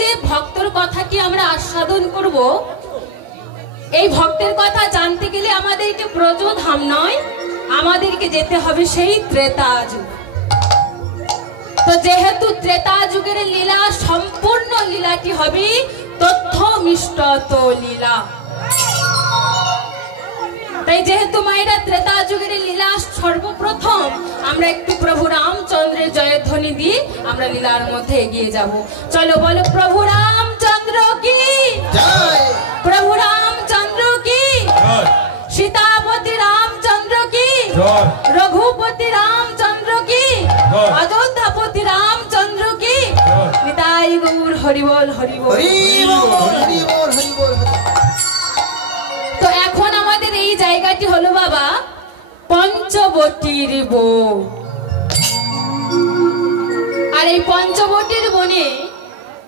যে ভক্তর কথা কি আমরা আস্বাদন করব, এই ভক্তের কথা জানতে গেলে আমাদেরকে ব্রজধাম নয়, আমাদেরকে যেতে হবে সেই ত্রেতা যুগ। তো যেহেতু ত্রেতা যুগের লীলা সম্পূর্ণ লীলাটি হবে তথ্য মিষ্টত লীলা, তাই যেহেতু মায়েরা ত্রেতা যুগের লীলা সর্বপ্রথম আমরা একটু প্রভু রামচন্দ্রের জয়ধ্বনি দিয়ে আমরা লীলার মধ্যে এগিয়ে যাব। চলো বলো প্রভু রামচন্দ্র কি জয়, প্রভু রামচন্দ্র কি জয়, সীতাপতি রামচন্দ্র কি জয়, রঘুপতি রামচন্দ্র কি জয়, অযোধ্যাপতি রামচন্দ্র কি জয়। নিতাই গৌর হরি বল হরি বল হরি বল হরি বল। তো এখন আমাদের এই জায়গাটি হলো বাবা পঞ্চবটির বন। আর এই পঞ্চবটির বনে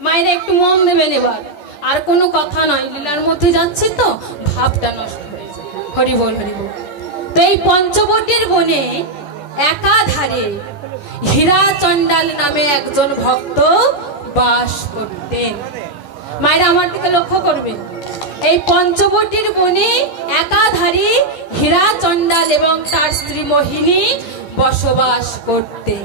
মায়েরা একটু মন দেবেন এবার, আর কোনো কথা নয়, লীলার মধ্যে যাচ্ছে তো ভাবটা নষ্ট হয়ে যায়। হরি বল হরি বল। তো এই পঞ্চবটির বনে একাধারে হীরা চণ্ডাল নামে একজন ভক্ত বাস করতেন। মায়েরা আমার দিকে লক্ষ্য করবেন, এই পঞ্চবটির বনে একাধারে হীরা চণ্ডাল এবং তার স্ত্রী মোহিনী বসবাস করতেন।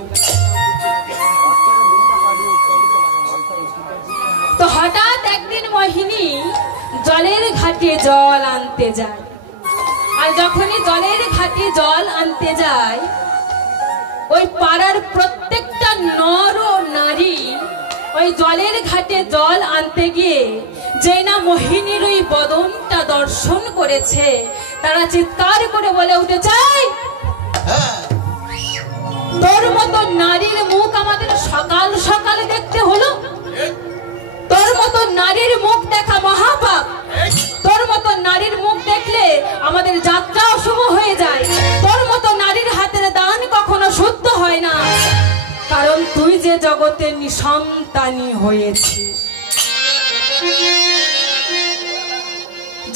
তো হঠাৎ একদিন মোহিনী জলের ঘাটে জল আনতে যায়, আর যখনই জলের ঘাটে জল আনতে যায়, ওই পাড়ার প্রত্যেকটা নর ও নারী ওই জলের ঘাটে জল আনতে গিয়ে যে না মোহিনীর ওই বদনটা দর্শন করেছে, তারা চিৎকার করে বলে উঠেছে, তোর মতো নারীর মুখ আমাদের সকাল সকাল দেখতে হলো, তোর মতো নারীর মুখ দেখা মহাপাপ, তোর মতো নারীর মুখ দেখলে আমাদের যাত্রা অশুভ হয়ে যায়, তোর মতো নারীর হাতের দান কখনো শুদ্ধ হয় না, কারণ তুই যে জগতে নিঃসন্তানী হয়েছিস।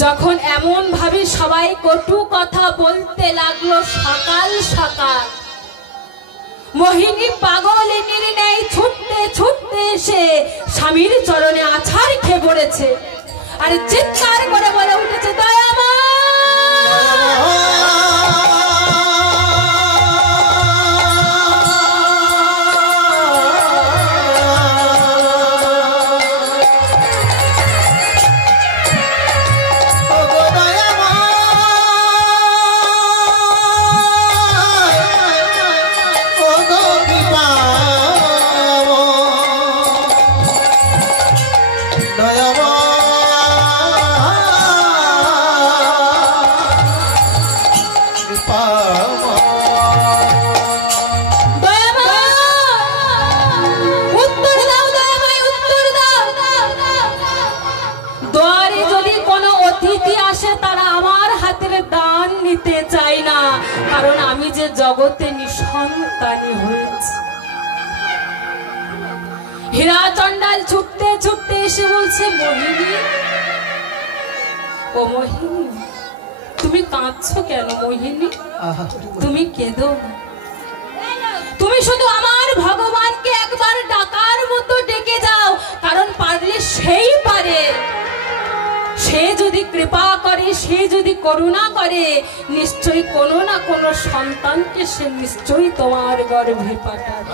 যখন এমন ভাবে সবাই কটু কথা বলতে লাগলো সকাল সকাল, মোহিনী পাগলিনীর ন্যায় ছুটতে ছুটতে এসে স্বামীর চরণে আছাড় খেয়ে পড়েছে, আর চিৎকার করে বলে উঠেছে, দয়াময় কারণ আমি যে জগতে নিঃসন্তানী হয়েছি। হীরা চণ্ডাল ছুটতে ছুটতে এসে বলছে, মোহিনী, ও মোহিনী, তুমি কাঁদছো কেন? মোহিনী, তুমি কেঁদো না, তুমি শুধু আমার ভগবানকে একবার ডাকার মতো ডেকে যাও, কারণ পারলে সেই পারে, সে যদি কৃপা করে, সে যদি করুণা করে, নিশ্চয়ই কোনো না কোনো সন্তানকে সে নিশ্চয়ই তোমার গর্ভে পাঠাবে।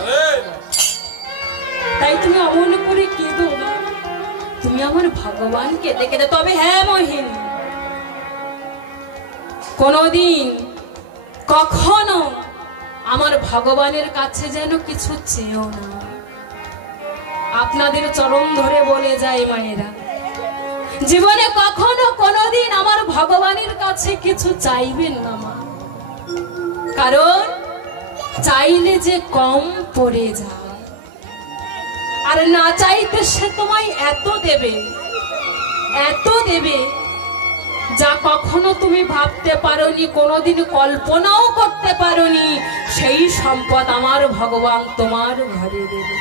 তাই তুমি অমন করে কেঁদো না, তুমি আমার ভগবানকে ডেকে দাও। তবে হ্যাঁ মোহিনী, কোনদিন কখনো আমার ভগবানের কাছে যেন কিছু চেয়েও না। আপনাদের চরণ ধরে বলে যায় মায়েরা, জীবনে কখনো কোনদিন আমার ভগবানের কাছে কিছু চাইবেন না মা, কারণ চাইলে যে কম পড়ে যায়, আর না চাইতে সে তোমায় এত দেবে, এত দেবে, যা কখনো তুমি ভাবতে পারোনি, কোনোদিন কল্পনাও করতে পারোনি, সেই সম্পদ আমার ভগবান তোমার ঘরে দেবে।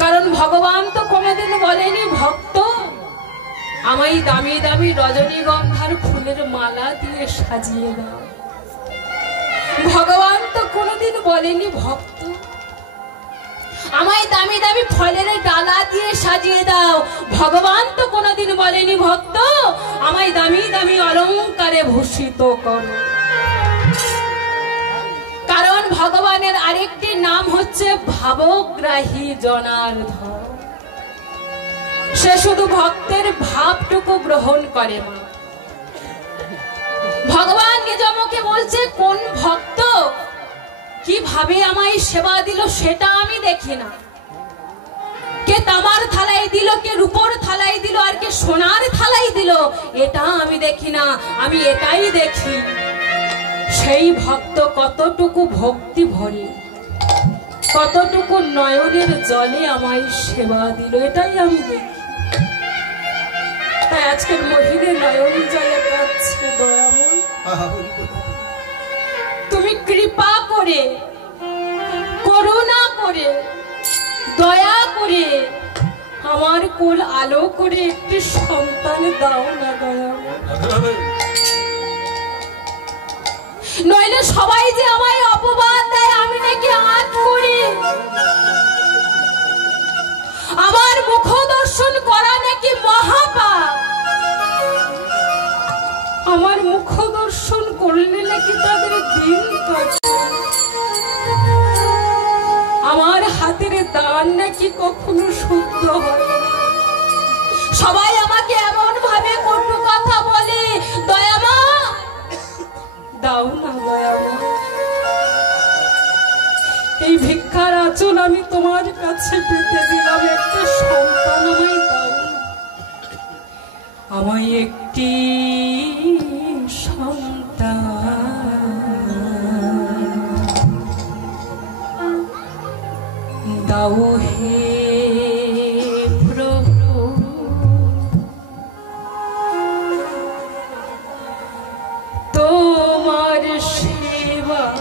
কারণ ভগবান তো কোনোদিন বলেনি, ভক্ত আমায় দামি দামি রজনীগন্ধার ফুলের মালা দিয়ে সাজিয়ে দাও। ভগবান তো কোনোদিন বলেনি, ভক্ত আমায় দামি দামি ফলের ডালা দিয়ে সাজিয়ে দাও। ভগবান তো কোনোদিন বলেনি ভক্ত আমায় দামি দামি অলংকারে ভূষিত করো। কারণ ভগবানের আরেকটি নাম হচ্ছে ভাবগ্রাহী জনার্দন। সে শুধু ভক্তের ভাবটুকু গ্রহণ করে না। ভগবান নিজ মুখে বলছে কোন ভক্ত কিভাবে আমায় সেবা দিল সেটা আমি দেখি না। কে তামার থালাই দিল, কে রূপোর থালাই দিল, আর কে সোনার থালাই দিল এটা আমি দেখি না। আমি এটাই দেখি সেই ভক্ত কতটুকু ভক্তি ভরে, কতটুকু নয়নের জলে আমায় সেবা দিল, এটাই আমি দেখি। তাই আজকের মহিলে নয়ন জলে কাঁদছে দয়াময়। তুমি কৃপা করে, করুণা করে, দয়া করে আমার কোল আলো করে একটি সন্তান দাও না দয়াময়। নইলে সবাই যে আমায় অপবাদ দেয় আমি নাকি আট করি, আমার মুখ দর্শন করা নাকি মহাপাপ, আমার মুখ দর্শন করলে নাকি তাদের দিন কাটে, আমার হাতের দান নাকি কখনো শুদ্ধ হয়। সবাই আমাকে এমন ভাবে কটু কথা বলে, দয়ামা দাও না দয়ামা, এই ভিক্ষার আঁচল আমি তোমার কাছে পেতে দিলাম, একটা সন্তান আমায় দাও, আমায় একটি সন্তান দাও হে প্রভু। তোমার সেবার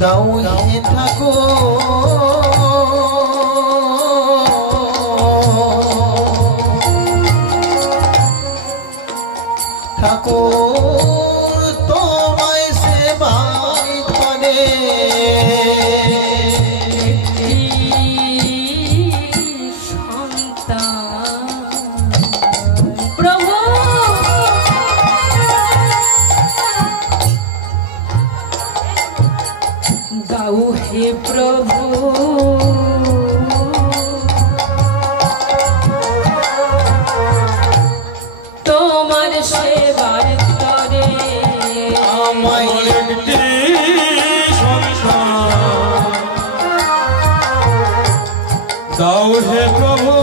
দাও হে ঠাকুর তোমায় সেবাই করে সন্তান প্রভু। দাও হে প্রভু তোমার সেবার তরে আমায় একটি সন্তান দাও হে প্রভু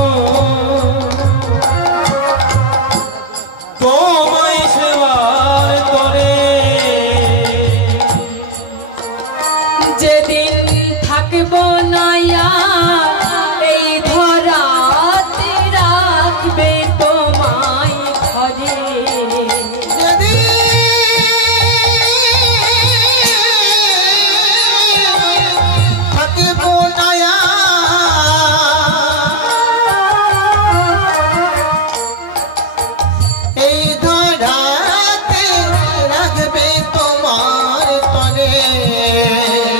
তোমায় সেবার তরে। যেদিন থাকব না এই ধরাতে রাখবে তোমায় ঘরে, থাকিব নয়া এই ধরাতে রাখবে তোমার তরে।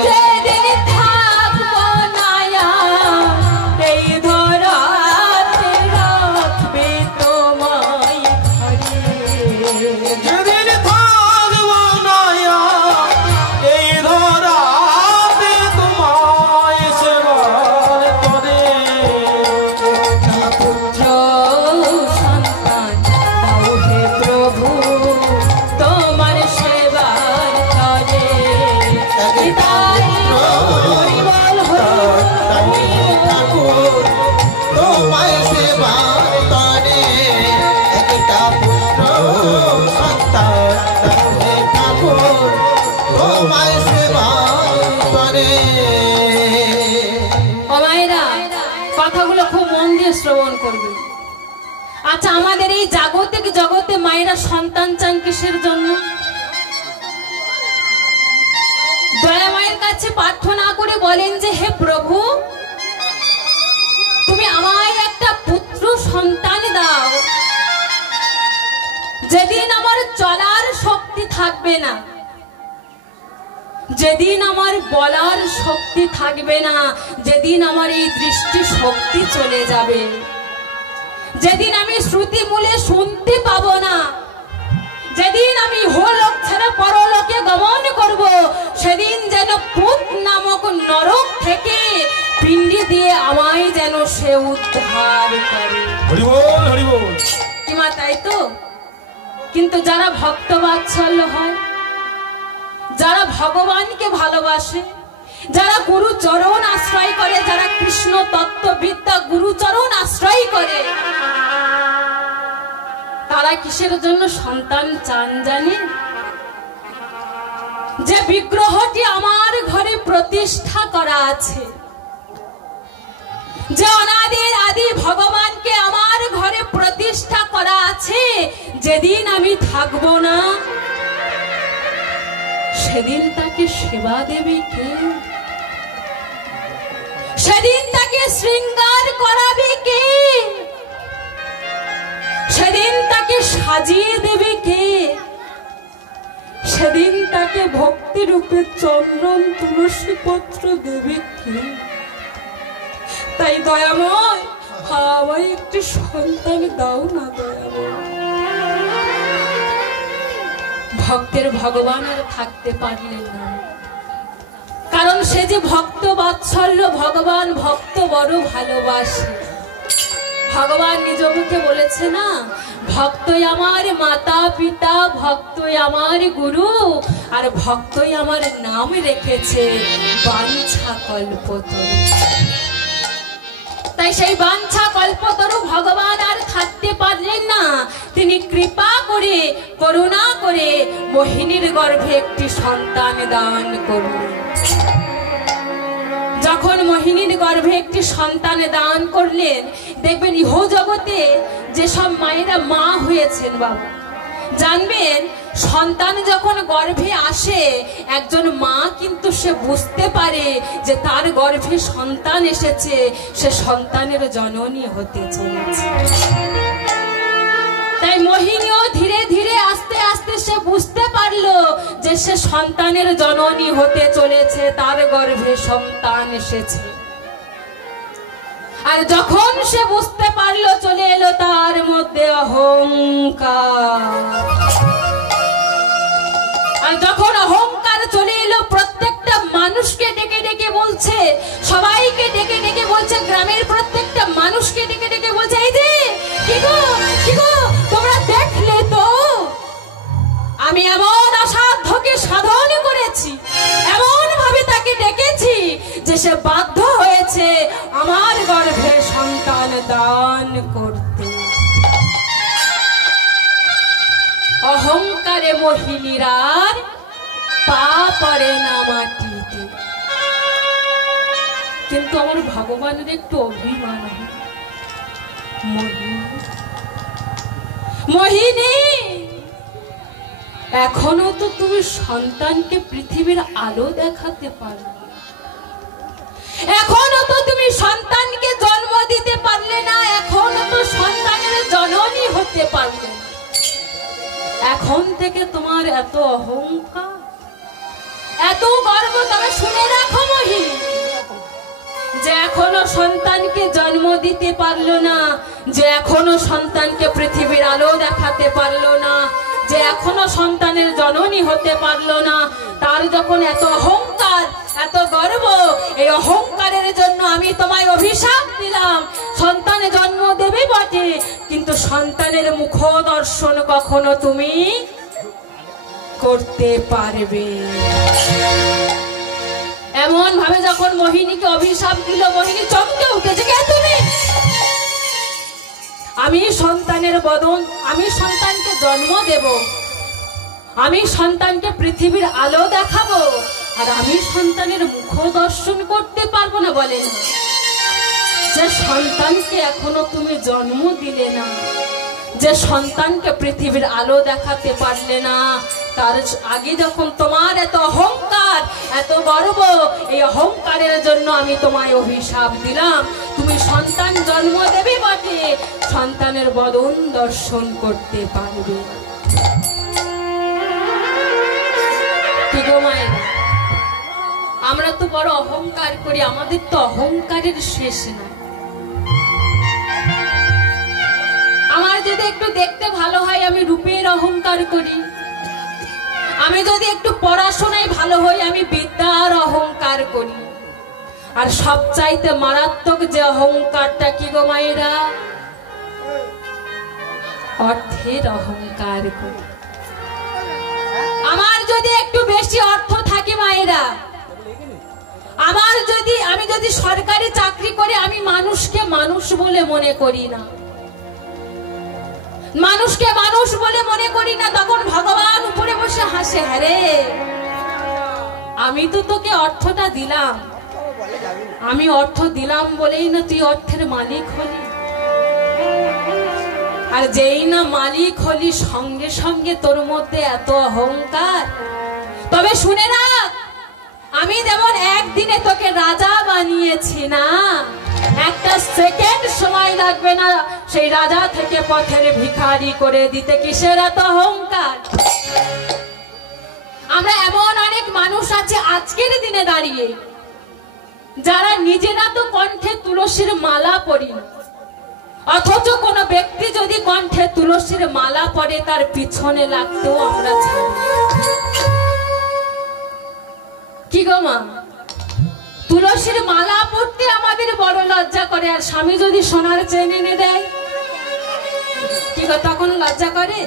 যেদিন থাকব না এই ধরাতে রাখবে তোমায় ঘরে, যেদিন থাকব না এই ধরাতে তোমায় সেবার তরে। পুত্র সন্তান দাও হে প্রভু তোমার সেবার তরে। তাই বল হরি ঠাকুর তোমায় সেবার তরে একটা পুত্র সন্তান হে ঠাকুর তোমায় সেবার তরে। ও মায়েরা কথাগুলো খুব মন দিয়ে শ্রবণ করবে। আচ্ছা আমাদের এই জাগতিক জগতে মায়েরা সন্তান চান কিসের জন্য? দয়া মায়ের কাছে প্রার্থনা করে বলেন যে হে প্রভু, তুমি আমায় একটা পুত্র সন্তান দাও। যেদিন আমার চলার শক্তি থাকবে না, যেদিন আমার বলার শক্তি থাকবে না, যেদিন আমার এই দৃষ্টি শক্তি চলে যাবে, যেদিন আমি শ্রুতি মূলে শুনতে পাবো না, যেদিন আমি ইহলোক ছেড়ে পরলোকে গমন করব, সেদিন যেন পুত নামক নরক থেকে পিণ্ডি দিয়ে আমায় যেন সে উদ্ধার করে। হরি বল, হরি বল। কি মা, তাই তো? কিন্তু যারা ভক্ত বাৎসল্য হয়, যারা ভগবানকে ভালোবাসে, যারা গুরুচরণ আশ্রয় করে, যারা কৃষ্ণ তত্ত্ববিদ্যা গুরুচরণ আশ্রয় করে, তারা কিসের জন্য সন্তান চান জানেন? যে বিগ্রহটি আমার ঘরে প্রতিষ্ঠা করা আছে, যে অনাদির আদি ভগবানকে আমার ঘরে প্রতিষ্ঠা করা আছে, যেদিন আমি থাকবো না, সেদিন তাকে সেবা দেবে কে? সেদিন তাকে শৃঙ্গার করাবে কে? সেদিন তাকে সাজিয়ে দেবে কে? সেদিন তাকে ভক্তি রূপে চন্দন তুলসী পত্র দেবে কে? তাই দয়াময়, আমায় একটি সন্তান দাও না দয়াময়। ভক্তের ভগবান আর থাকতে পারলেন না, কারণ সে যে ভক্ত বাৎসল্য, ভগবান ভক্ত বড় ভালোবাসে। ভগবান নিজ মুখে বলেছে না, ভক্তই আমার মাতা পিতা, ভক্তই আমার গুরু, আর ভক্তই আমার নাম রেখেছে বাঞ্ছা কল্পতরু। তাই সেই বাঞ্ছা কল্পতরু ভগবান আর থাকতে পারলেন না, তিনি কৃপা করে করুণা করে মোহিনীর গর্ভে একটি সন্তান দান করলেন। যখন মোহিনীর গর্ভে একটি সন্তান দান করলেন, দেখবেন ইহ জগতে যেসব মায়েরা মা হয়েছেন বাবা, জানবেন সন্তান যখন গর্ভে আসে, একজন মা কিন্তু সে বুঝতে পারে যে তার গর্ভে সন্তান এসেছে, সে সন্তানের জননী হতে চলেছে। তাই মোহিনীও ধীরে ধীরে আস্তে আস্তে সে বুঝতে পারলো যে সে সন্তানের জননী হতে চলেছে, তার গর্ভে সন্তান এসেছে। আর যখন সে বুঝতে পারলো, চলে এলো তার মধ্যে অহংকার। আর যখন অহংকার চলে এলো, প্রত্যেকটা মানুষকে ডেকে ডেকে বলছে, সবাইকে ডেকে ডেকে বলছে, গ্রামের প্রত্যেকটা মানুষকে ডেকে ডেকে বলছে, এই যে কি গো, কি গো, তোমরা দেখলে তো আমি এমন অসাধ্যকে সাধন করেছি, এমন ভাবে তাকে ডেকেছি যে সে বাধ্য হয়েছে আমার গর্ভে সন্তান দান করতে। অহংকারে মোহিনীরার পা পড়ে না মাটিতে। কিন্তু আমার ভগবানের একটু অভিমান হয়, মোহিনী, এখনো তো তুমি সন্তানকে পৃথিবীর আলো দেখাতে পারো, এখনো তো তুমি সন্তানকে জন্ম দিতে পারলে না, এখনো তো সন্তানের জননী হতে পারলে না। এখন থেকে তোমার এত অহংকার, এত গর্ব, তবে শুনে রাখো মোহিনী, যে এখনো সন্তানকে জন্ম দিতে পারলো না, যে এখনো সন্তানকে পৃথিবীর আলো দেখাতে পারলো না, যে এখনো সন্তানের জননী হতে পারলো না, তার যখন এত অহংকার, এত গর্ব, এই অহংকারের জন্য আমি তোমায় অভিশাপ দিলাম। সন্তানে জন্ম দেবে বটে, কিন্তু সন্তানের মুখ দর্শন কখনো তুমি করতে পারবে। এমন ভাবে যখন মোহিনীকে অভিশাপ দিল, মোহিনী চমকে উঠেছে, কে তুমি? আমি সন্তানের বদন, আমি সন্তানকে জন্ম দেব, আমি সন্তানকে পৃথিবীর আলো দেখাবো, আর আমি সন্তানের মুখ দর্শন করতে পারবো না? বলে না, যে সন্তানকে এখনো তুমি জন্ম দিলে না, যে সন্তানকে পৃথিবীর আলো দেখাতে পারলে না, তার আগে যখন তোমার এত অহংকার, এত গর্ব, এই অহংকারের জন্য আমি তোমায় অভিশাপ দিলাম। তুমি সন্তান জন্ম দেবে বটে, সন্তানের বদন দর্শন করতে পারবে। কি গো মায়েরা, আমরা তো বড় অহংকার করি, আমাদের তো অহংকারের শেষ নাই। আমার যদি একটু দেখতে ভালো হয় আমি রূপের অহংকার করি, আমি যদি একটু পড়াশোনায় ভালো হই আমি বিদ্যার অহংকার করি। আর সবচাইতে মারাত্মক যে অহংকারটা কি গো মায়েরা, অর্থের অহংকার করি। আমার যদি একটু বেশি অর্থ থাকে মায়েরা, আমি যদি সরকারি চাকরি করে আমি মানুষকে মানুষ বলে মনে করি না, মানুষকে মানুষ বলে মনে করি না, তখন ভগবান উপরে বসে হাসে, হ্যাঁ রে আমি তো তোকে অর্থটা দিলাম, আমি অর্থ দিলাম বলেই না তুই অর্থের মালিক হলি। আর যেই না মালিক হলি সঙ্গে সঙ্গে তোর মধ্যে এত অহংকার। তবে শুনে রাখ, আমি যেমন একদিনে তোকে রাজা বানিয়েছি না, একটা সেকেন্ড সময় লাগবে না সেই রাজা থেকে পথের ভিখারি করে দিতে। কিসের এত অহংকার? আমরা এমন অনেক মানুষ আছে আজকের দিনে দাঁড়িয়ে যারা নিজেরা তো কণ্ঠে তুলসীর মালা পরি না, অথচ কোন ব্যক্তি যদি কণ্ঠে তুলসীর মালা পরে তার পিছনে লাগতেও আমরা ছাড়ি। কি গো মা, তুলসীর মালা পরতে আমাদের বড় লজ্জা করে, আর স্বামী যদি সোনার চেন এনে দেয় কি গো তখন লজ্জা করে?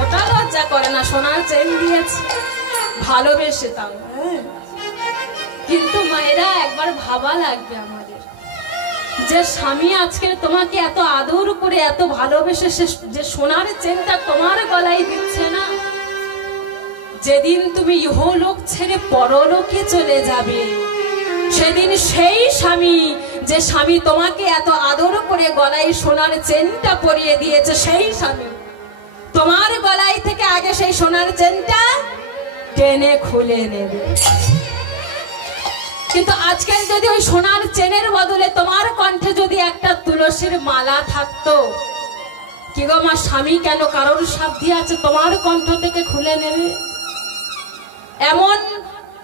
ওটা লজ্জা করে না, সোনার চেন দিয়েছে ভালোবেসে তাও। কিন্তু মায়েরা একবার ভাবা লাগবে আমাদের, যে স্বামী আজকে তোমাকে এত আদর করে এত ভালোবেসে যে সোনার চেনটা তোমার গলায় দিচ্ছে না, যেদিন তুমি ইহলোক ছেড়ে পরলোকে চলে যাবে সেদিন সেই স্বামী, যে স্বামী তোমাকে এত আদর করে গলায় সোনার চেনটা পরিয়ে দিয়েছে, সেই স্বামী তোমার গলায় থেকে আগে সেই সোনার চেনটা টেনে খুলে নেবে। কিন্তু আজকাল যদি ওই সোনার চেনের বদলে তোমার কণ্ঠে যদি একটা তুলসীর মালা থাকতো, কি গো মা, স্বামী কেন কারোর সাধ্যি আছে তোমার কণ্ঠ থেকে খুলে নেবে? এমন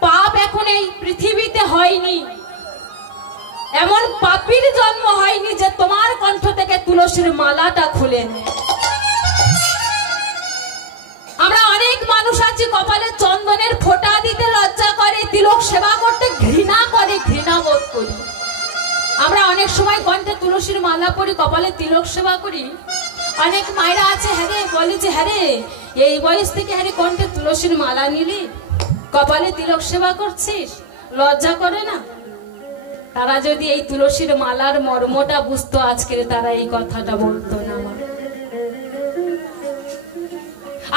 পাপ এখন এই পৃথিবীতে হয়নি, এমন পাপীর জন্ম হয়নি যে তোমার কণ্ঠ থেকে তুলসীর মালাটা খুলে নেয়। আমরা অনেক মানুষ আছি কপালে চন্দনের ফোঁটা দিতে লজ্জা করে, তিলক সেবা করতে ঘৃণা করে, ঘৃণা বোধ করি। আমরা অনেক সময় কণ্ঠে তুলসীর মালা পরি, কপালে তিলক সেবা করি। অনেক মায়েরা আছে হ্যাঁ রে, বলে যে হ্যাঁ রে এই বয়স থেকে হ্যাঁ রে কণ্ঠে তুলসীর মালা নিলি, কপালে তিলক সেবা করছিস, লজ্জা করে না? তারা যদি এই তুলসীর মালার মর্মটা বুঝতো আজকে তারা এই কথাটা বলতো না।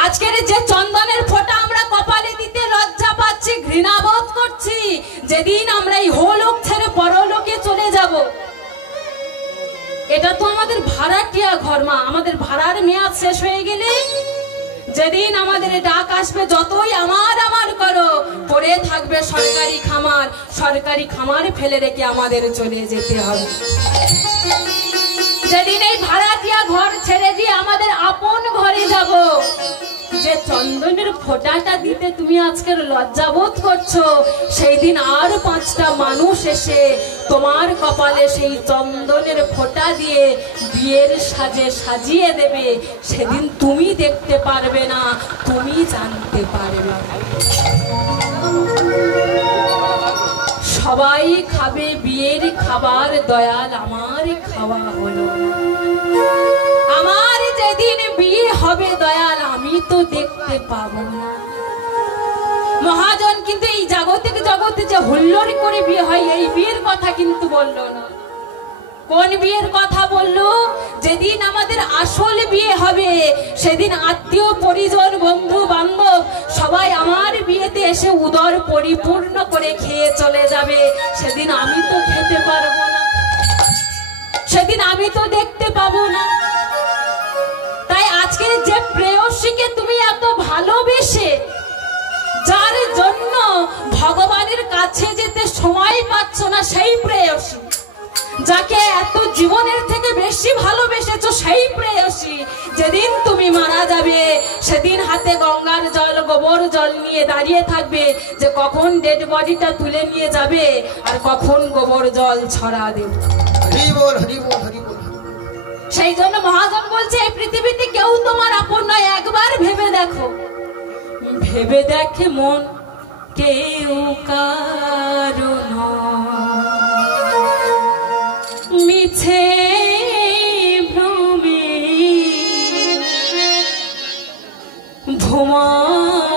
আজকের যে চন্দনের ফোঁটা আমরা কপালে দিতে লজ্জা পাচ্ছি, ঘৃণা বোধ করছি, যেদিন আমরা এই ইহলোক ছেড়ে পরলোকে চলে যাব, এটা তো আমাদের ভাড়াটিয়া ঘর মা, আমাদের ভাড়ার মেয়াদ শেষ হয়ে গেলে যেদিন আমাদের ডাক আসবে যতই আমার আমার করো, পড়ে থাকবে সরকারি খামার, সরকারি খামার ফেলে রেখে আমাদের চলে যেতে হবে। যেদিন এই ভাড়াটিয়া ঘর ছেড়ে দিয়ে আমাদের আপন ঘরে যাব, যে চন্দনের ফোঁটাটা দিতে তুমি আজকের লজ্জা বোধ করছো, সেই দিন আর 5টা মানুষ এসে তোমার কপালে সেই চন্দনের ফোঁটা দিয়ে বিয়ের সাজে সাজিয়ে দেবে। সেদিন তুমি দেখতে পারবে না, তুমি জানতে পারবে না। সবাই খাবে বিয়ের খাবার, দয়াল আমার খাওয়া হলো। আমার যেদিন বিয়ে হবে দয়াল আমি তো দেখতে পাবো না। মহাজন কিন্তু এই জাগতিক জগতে যে হুল্লোড় করে বিয়ে হয় এই বিয়ের কথা কিন্তু বললো না। কোন বিয়ের কথা বললো? যেদিন আমাদের আসল বিয়ে হবে সেদিন আত্মীয় পরিজন বন্ধু বান্ধব সবাই আমার বিয়েতে এসে উদর পরিপূর্ণ করে খেয়ে চলে যাবে। সেদিন আমি তো খেতে পারবো না, সেদিন আমি তো দেখতে পাবো না। তাই আজকে যে প্রেয়সীকে তুমি এত ভালোবেসে, যার জন্য ভগবানের কাছে যেতে সময় পাচ্ছ না সেই প্রেয়সী, যাকে এত জীবনের থেকে বেশি ভালোবেসেছো সেই প্রেয়সী যেদিন তুমি মারা যাবে সেদিন হাতে গঙ্গার জল গোবর জল নিয়ে দাঁড়িয়ে থাকবে যে কখন ডেড বডিটা তুলে নিয়ে যাবে আর কখন গোবর জল ছড়া দেবে। হরি বল, হরি বল, হরি বল। সেই জন্য মহাজন বলছে এই পৃথিবীতে কেউ তোমার আপন নয়, একবার ভেবে দেখো, ভেবে দেখে মন কেউ কারো নয়, মিছে ভ্রমে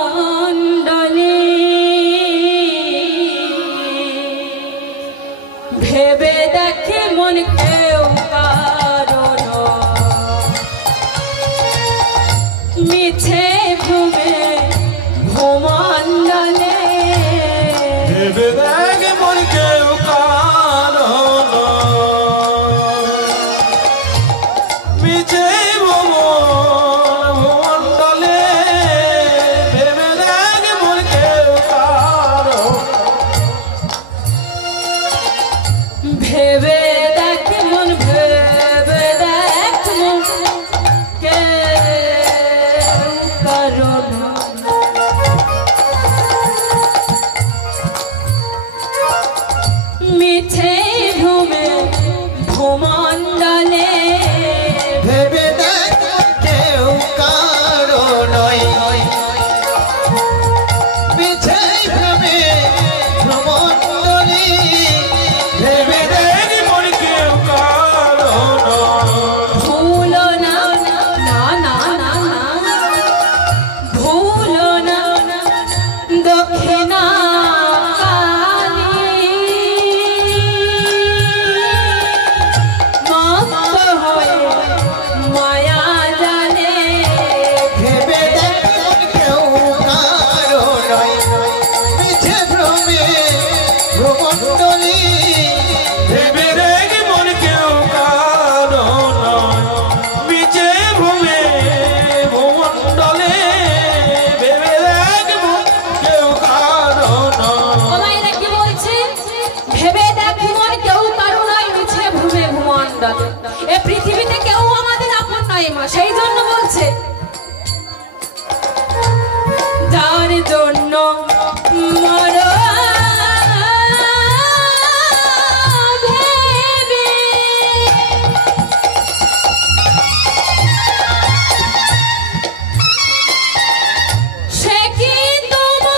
ভূমণ্ডলে ভেবে দেখে মন কেউ কারো নয়, মিছে ভ্রমে ভূমণ্ডলে ভেবে দেখে মন কেউ কারো নয়, মিছে ভূমণ্ডলে ভেবে দেখে মন কেউ কারো, ভেবে দেখ মন, ভেবে দেখ মন কেউ কারো নয়, মিছে ভ্রমে ভূমণ্ডলে ভেবে দেখ কেউ কারো নয়, মিছে ভ্রমে ভ্রমণ্ডলে ভেবে দেখে মন কেউ কারো নয়। ভুলো না না না না না, ভুলো না দক্ষিণা কালী, মত্ত হয়ে মায়া জালে ভেবে দেখ কেউ কারো নয়, মিছে ভ্রমে ভ্রমণ্ডলে ভেবে দেখে মন কেউ কারো নয়, মিছে ভূমে ভূমণ্ডলে ভেবে দেখে মন কেউ কারো নয়। ও মায়েরা কি বলছে? ভেবে দেখ মন কেউ কারো নয়, মিছে ভ্রমে ভূমণ্ডলে। এ পৃথিবীতে কেউ আমাদের আপন নয় মা, সেই জন্য বলছে যার জন্য মরো ভেবে, সে কি তোমার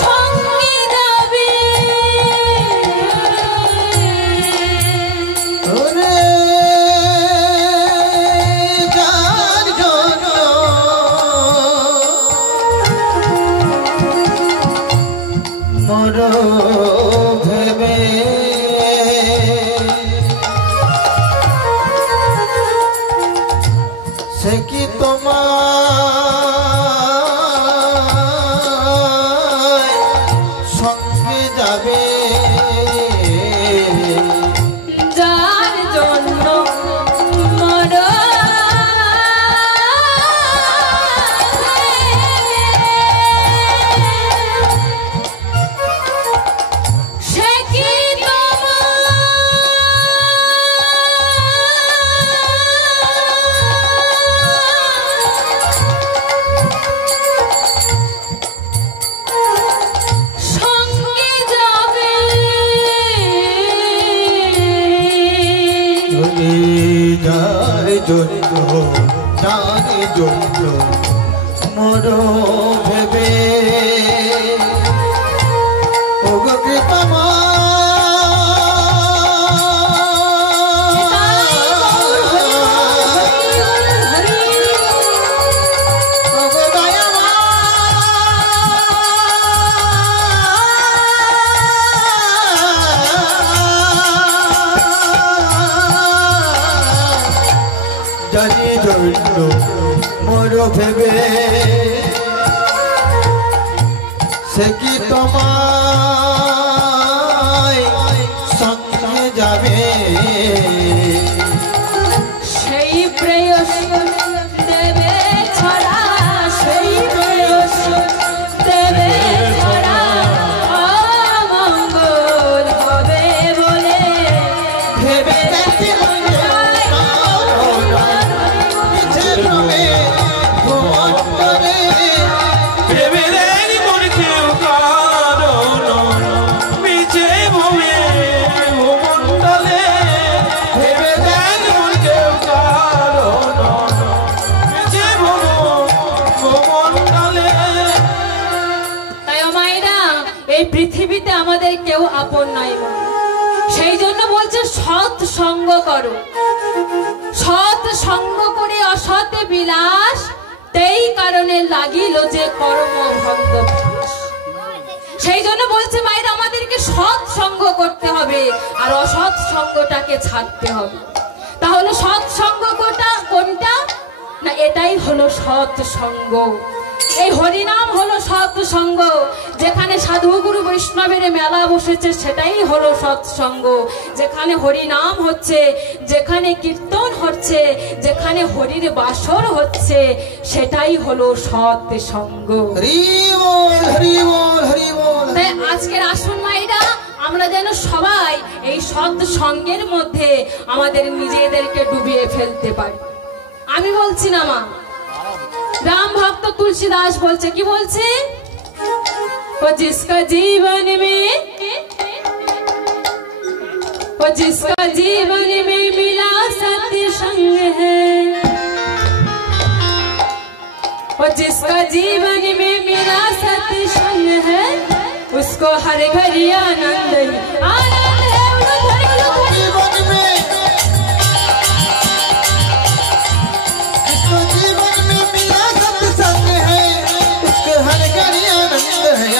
সঙ্গে যাবে, ওরে যার জন্য মরো ভেবে, সে কি তোমার সঙ্গে যাবে, যার জন্য মরো সে কি সঙ্গে যাবে, ওরে যার জন্য, যার জন্য মরো ভেবে, ওগো কৃপাময়, ওগো দয়াময়, জানি জন্য মরো ভেবে, সে কি তোমায় সঙ্গে যাবে, কেউ আপন নয় মা। সেই জন্য বলছে সৎ সঙ্গ করো, সৎ সঙ্গ করে অসতে বিলাস, তেই কারণে লাগিল যে কর্ম ভঙ্গ। সেই জন্য বলছে মায়েরা আমাদেরকে সৎ সঙ্গ করতে হবে আর অসৎ সঙ্গটাকে ছাড়তে হবে। তাহলে সৎ সঙ্গ কোনটা না, এটাই হলো সৎ সঙ্গ। এই হরিনাম হলো সৎ সঙ্গ। যেখানে সাধু গুরু বৈষ্ণবের মেলা বসেছে সেটাই হলো সৎসঙ্গ। যেখানে হরিনাম হচ্ছে, যেখানে কীর্তন হচ্ছে, যেখানে হরির বাসর হচ্ছে, সেটাই হলো সৎসঙ্গ। তাই আজকের আসুন মায়েরা, আমরা যেন সবাই এই সৎসঙ্গের মধ্যে আমাদের নিজেদেরকে ডুবিয়ে ফেলতে পারি। আমি বলছি না মা, राम भक्त तुलसीदास बोलছে কি বলছে, वो जिसका जीवन में मिला सत्य संग है, वो जिसका जीवन में मिला सत्य संग है, उसको हर घड़ी आनंद ही आनंद है। जिसका जीवन में मिला सत्य संग है, उसको हर घड़ी आनंद है।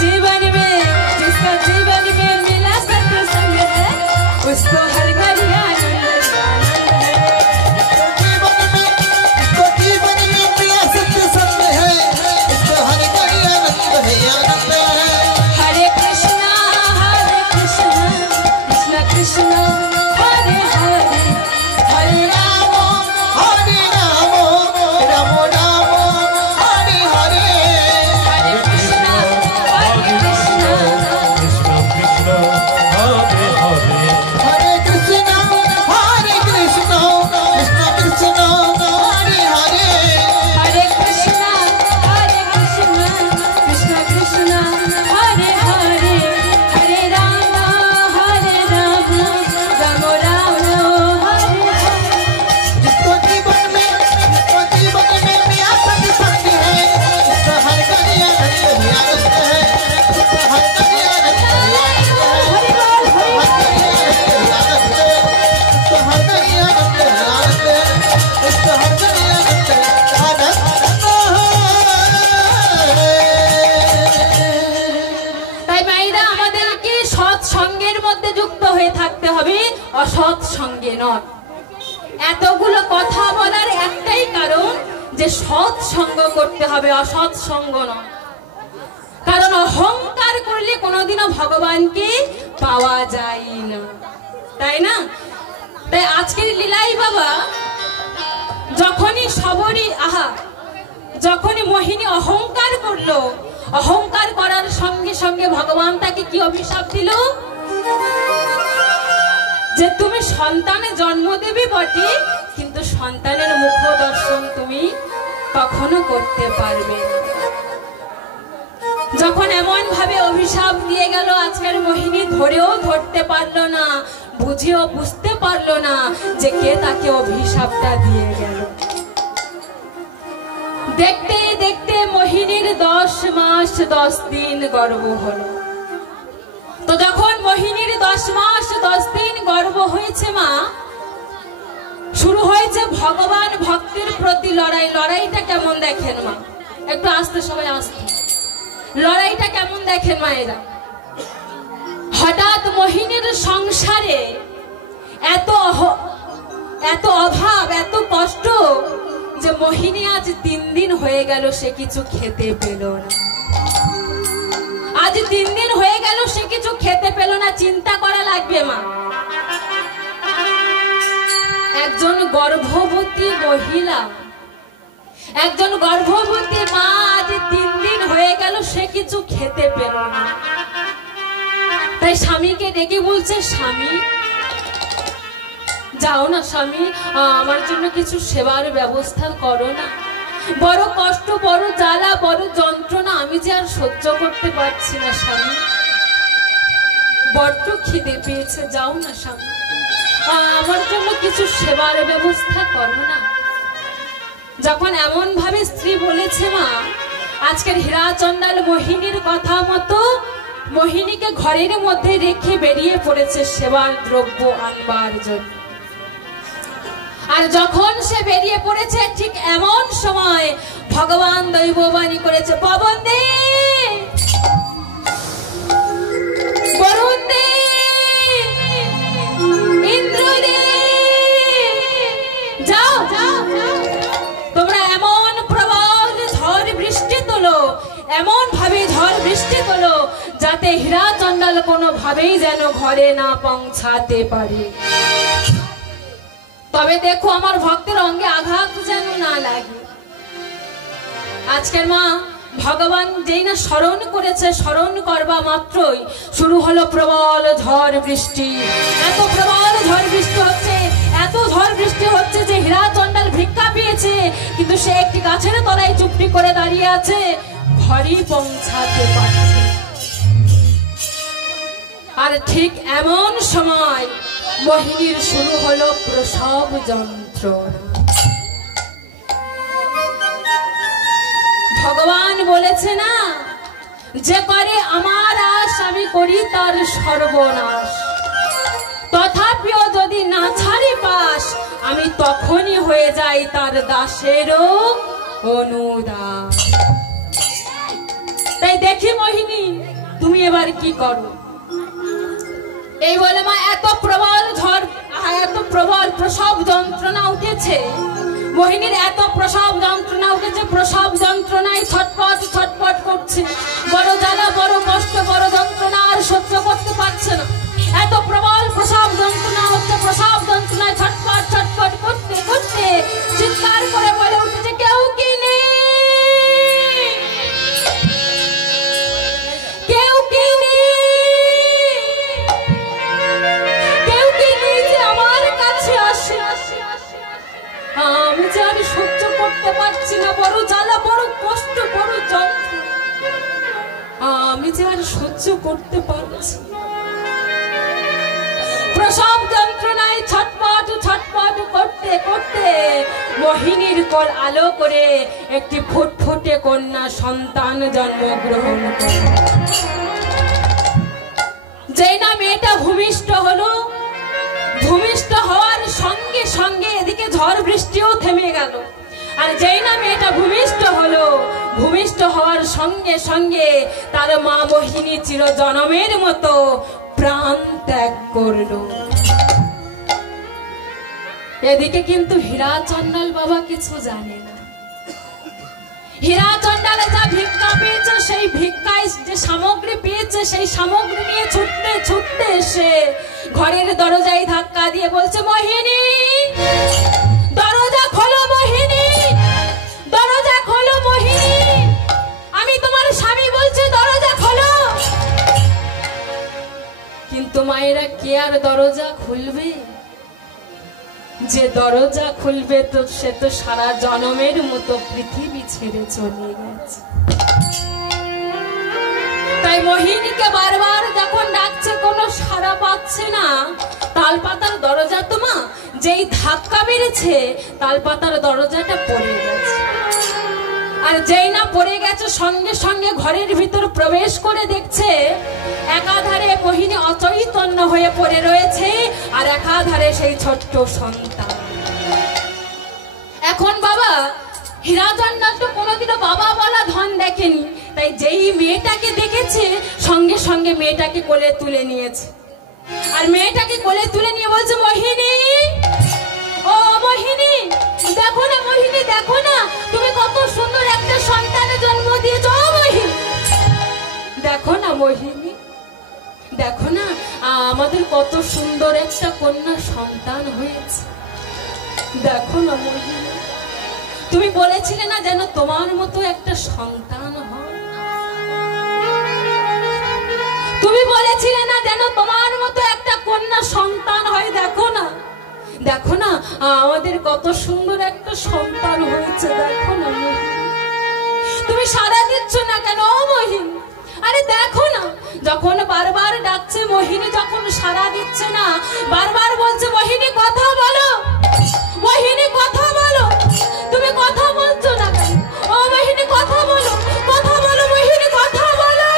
जीवन में मिला सत्य संग है, उसको हर घड़ी आनंद है। हरे कृष्णा कृष्ण कृष्ण हरे हरे, हरे राम राम राम हरे हरे। हरे कृष्णा অসৎ সঙ্গে নয়। এতগুলো কথা বলার একটাই কারণ যে সৎ সঙ্গ করতে হবে, অসৎ সঙ্গ নয়। কারণ অহংকার করলে কোনোদিনও ভগবানকে পাওয়া যায় না, তাই না? তাই আজকের লীলাই বাবা যখনই যখনই মোহিনী অহংকার করলো, অহংকার করার সঙ্গে সঙ্গে ভগবান তাকে কি অভিশাপ দিল যে তুমি সন্তানে জন্ম দেবে বটে, কিন্তু সন্তানের মুখ দর্শন তুমি কখনো করতে পারবে না। যখন এমন ভাবে অভিশাপ দিয়ে গেল, আজকের মোহিনী ধরতে পারলো না, বুঝেও বুঝতে পারলো না যে কে তাকে অভিশাপটা দিয়ে গেল। দেখতে দেখতে মোহিনীর 10 মাস 10 দিন গর্ভ হলো। তো যখন মোহিনীর 10 মাস 10 দিন গর্ভ হয়েছে মা, শুরু হয়েছে ভগবান ভক্তের প্রতি লড়াই। লড়াইটা কেমন দেখেন মা, একটু আস্তে সবাই আস্তে। লড়াইটা কেমন দেখেন মায়েরা। হঠাৎ মোহিনীর সংসারে এত অভাব, এত কষ্ট যে মোহিনী আজ 3 দিন হয়ে গেল সে কিছু খেতে পেল না। আজ 3 দিন হয়ে গেল সে কিছু খেতে পেল না। চিন্তা করা লাগবে মা, একজন গর্ভবতী মহিলা, একজন গর্ভবতী মা আজ 3 দিন হয়ে গেল সে কিছু খেতে পেল না। তাই স্বামীকে ডেকে বলছে, স্বামী যাও না স্বামী, আমার জন্য কিছু সেবার ব্যবস্থা করো না। বড় কষ্ট, বড় জ্বালা, বড় যন্ত্রণা, আমি যে আর সহ্য করতে পারছি না স্বামী, বড্ড খিদে পেয়েছে, যাও না স্বামী, আমার জন্য কিছু সেবার ব্যবস্থা করো না। যখন এমন ভাবে স্ত্রী বলেছে মা, আজকের হীরা চন্ডাল মোহিনীর কথা মতো মোহিনীকে ঘরের মধ্যে রেখে বেরিয়ে পড়েছে সেবার দ্রব্য আনবার জন্য। আর যখন সে বেরিয়ে পড়েছে ঠিক এমন সময় ভগবান দৈববাণী করেছে, পবন দে, বরুণ দে, ইন্দ্র দে, যাও তোমরা এমন প্রবল ঝড় বৃষ্টি তোলো, এমন ভাবে ঝড় বৃষ্টি তোলো যাতে হীরা চন্ডাল কোনো ভাবেই যেন ঘরে না পৌঁছাতে পারে। তবে দেখো আমার ভক্তের অঙ্গে আঘাত যেন না লাগে। আজকের মা ভগবান যেই না স্মরণ করেছে, স্মরণ করবা মাত্রই শুরু হলো প্রবল ঝড় বৃষ্টি। এত প্রবল ঝড় বৃষ্টি হচ্ছে, এত ঝড় বৃষ্টি হচ্ছে যে হীরা চন্ডাল ভিক্ষা পেয়েছে, কিন্তু সে একটি গাছের তলায় চুপটি করে দাঁড়িয়ে আছে, ঘরে পৌঁছাতে পারছে। আর ঠিক এমন সময় মোহিনীর শুরু হলো প্রসব যন্ত্রণা। ভগবান বলেছে না, যে করে আমার আশ আমি করি তার সর্বনাশ, তথাপিও যদি না ছাড়ি পাশ আমি তখনই হয়ে যাই তার দাসেরও অনুদাস। তাই দেখি মোহিনী তুমি এবার কি করো। এই বলে মা এত প্রবল ঝড়, এত প্রবল প্রসব যন্ত্রণা উঠেছে মোহিনীর, এত প্রসব যন্ত্রণা উঠেছে, প্রসব যন্ত্রণায় ছটপট ছটপট করছে, বড় জ্বালা, বড় কষ্ট, বড় যন্ত্রণা আর সহ্য করতে পারছে না। এত প্রবল প্রসব যন্ত্রণা হচ্ছে, প্রসব যন্ত্রণায় ছটপট ছটপট করতে করতে চিৎকার করে বলে উঠেছে, কেউ কি নেই, কেউ কি নেই, কেউ কি নেই যে আমার কাছে আসে, আমি যে আর সহ্য করতে পারছি না, বড় জ্বালা, বড় কষ্ট, বড় যন্ত্রণা, আমি যে আর সহ্য করতে পারছি। প্রসব যন্ত্রণায় ছটপট ছটপট করতে করতে মোহিনীর কোল আলো করে একটি ফুটফুটে কন্যা সন্তান জন্মগ্রহণ করে। যেই না মেয়েটা ভূমিষ্ঠ হলো, ভূমিষ্ঠ হওয়ার সঙ্গে সঙ্গে এদিকে ঝড় বৃষ্টিও থেমে গেল। আর যেই না মেয়েটা ভূমিষ্ঠ হলো, ভূমিষ্ঠ হওয়ার সঙ্গে সঙ্গে তার মা মোহিনী চিরজনমের মতো প্রাণ ত্যাগ করলো। এদিকে কিন্তু হীরা চন্ডাল বাবা কিছু জানে না। হীরা চন্ডালে যা ভিক্ষা পেয়েছে, সেই ভিক্ষায় যে সামগ্রী পেয়েছে, সেই সামগ্রী নিয়ে ছুটতে ছুটতে এসে ঘরের দরজায় ধাক্কা দিয়ে বলছে, মোহিনী দরজা খোলো, মোহিনী দরজা খোলো, মোহিনী আমি তোমার স্বামী বলছি, দরজা খোলো। কিন্তু মায়েরা কে আর দরজা খুলবে? যে দরজা খুলবে তো সে তো সারা জনমের মতো পৃথিবী ছেড়ে চলে গেছে। তাই মোহিনীকে বারবার যখন ডাকছে কোনো সাড়া পাচ্ছে না, তালপাতার দরজা তো মা যেই ধাক্কা মেরেছে তালপাতার দরজাটা পড়ে গেছে। আর যেই না পড়ে গেছে সঙ্গে সঙ্গে ঘরের ভিতর প্রবেশ করে দেখছে একাধারে মোহিনী অচৈতন্য হয়ে পড়ে রয়েছে, আর একাধারে সেই ছোট্ট সন্তান। এখন বাবা হীরাচন্দ্র তো কোনোদিনও বাবা বলা ধন দেখেনি, তাই যেই মেয়েটাকে দেখেছে সঙ্গে সঙ্গে মেয়েটাকে কোলে তুলে নিয়েছে। আর মেয়েটাকে কোলে তুলে নিয়ে বলছে, মোহিনী, ও মোহিনী, দেখো না মোহিনী, দেখো না তুমি কত সুন্দর একটা সন্তানের জন্ম দিয়েছ। ও মোহিনী, দেখো না মোহিনী, দেখো না আমাদের কত সুন্দর একটা কন্যা সন্তান হয়েছে। দেখো না মোহিনী, তুমি বলেছিলে না যেন তোমার মতো একটা সন্তান হয়, তুমি বলেছিলে না যেন তোমার মতো একটা কন্যা সন্তান হয়। দেখো না, দেখো না আমাদের কত সুন্দর একটা সন্তান হয়েছে। দেখো না মোহিনী, তুমি সাড়া দিচ্ছ না কেন? ও মোহিনী, আরে দেখো না, যখন বারবার ডাকছে মোহিনী যখন সাড়া দিচ্ছে না, বারবার বলছে মোহিনী কথা বলো, মোহিনী কথা বলো, তুমি কথা বলছো না কেন? ও মোহিনী কথা বলো, কথা বলো মোহিনী, কথা বলো।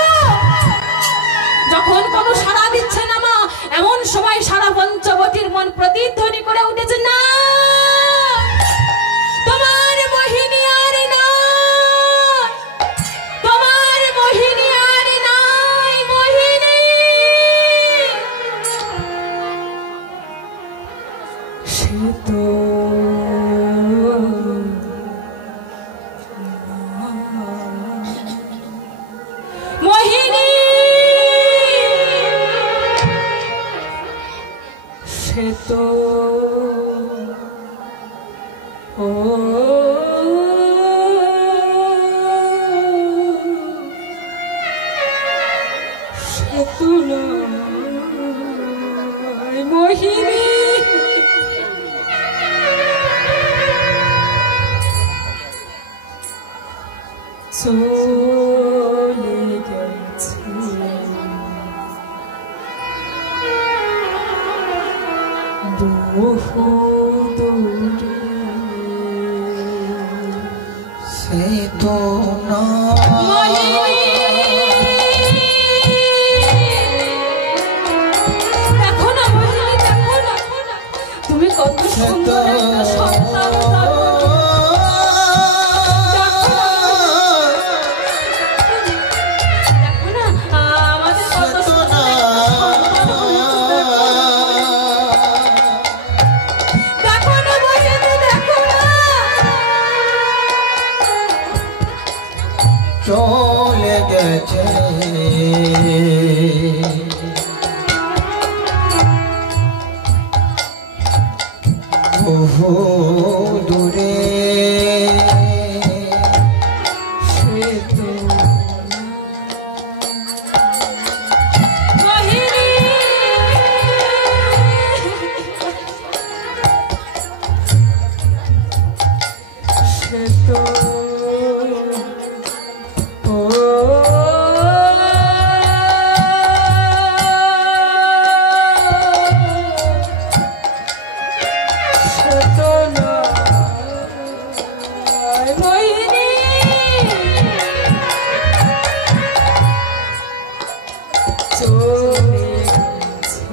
যখন কোনো সাড়া দিচ্ছে না মা, এমন সময় সারা পঞ্চবতীর মন প্রতিধ্বনি করে উঠেছে, না তোমার মোহিনী আর নাই, তোমার মোহিনী আর নাই, মোহিনী সে তো মোহিনী, সে তো ও সে তো নয় মোহিনী, চলে গেছে বহু দূরে, সে তো না দেখো না মোহিনী, দেখো না তুমি কত সুন্দর একটা সন্তান। দেখো না আমাদের কত সুন্দর দেখো না মোহিনী, দেখো না চলে গেছে বহু দূরে, সে তো মোহিনী, সে তো ও সে তো নয় মোহিনী, চলে গেছে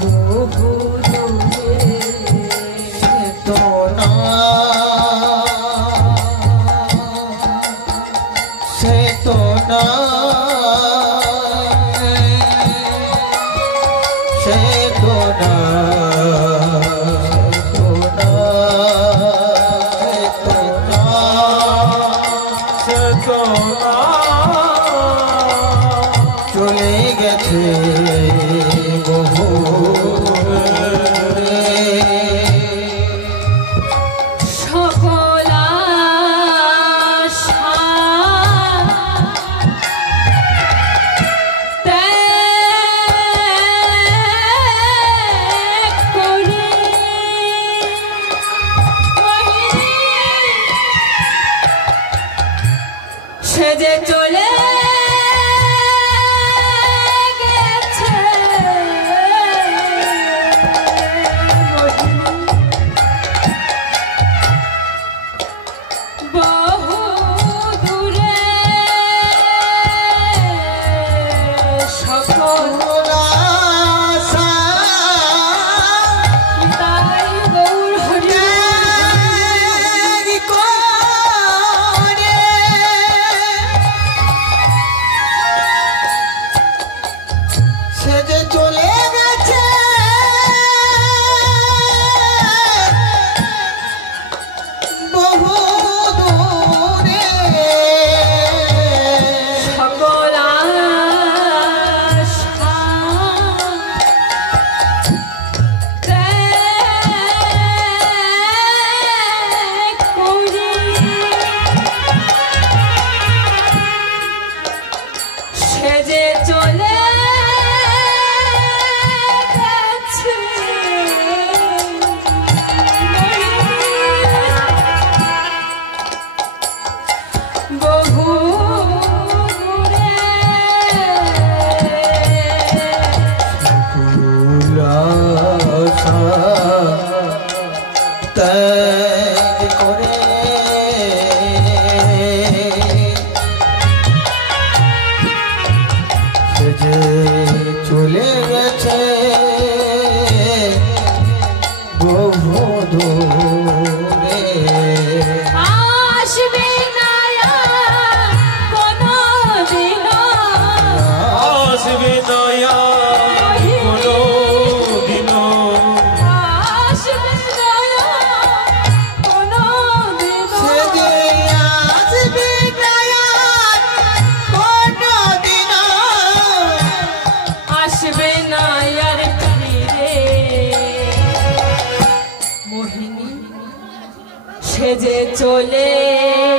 বহু দূরে, সে তো না, সে তো না, সে তো না, সে তো না, চলে গেছে বহু দূরে। সকল আশা ত্যাগ করে মোহিনী, সে যে চলে গেছে মোহিনী, বহু দূরে সকল আশা বহু দূরে। আশা ত্যাগ করে সে যে চলে গেছে বহু দূরে। আসবে না আর কোনদিন, আসবে না আর কোনদিন, আসবে না আর কোনদিন, সে যে আসবে না আর কোনদিন। আসবে না আর ফিরে। মোহিনী সে যে চলে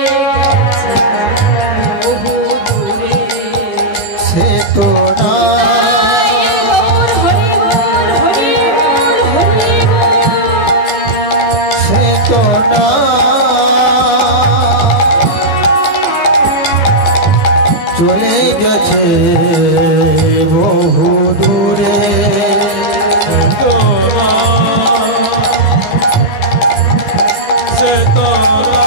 গেছে বহু দূরে। সে তো না গৌর হরি বল, হরি বল, হরি বল। সে তো না চলে গেছে বহু দূরে। তো না, সে তো না,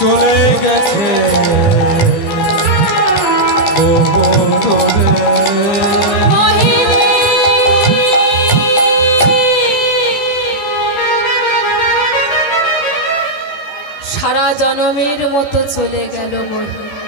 চলে গেছে বহু দূরে। মোহিনী সারা জনমের মতো চলে গেল মোহিনী।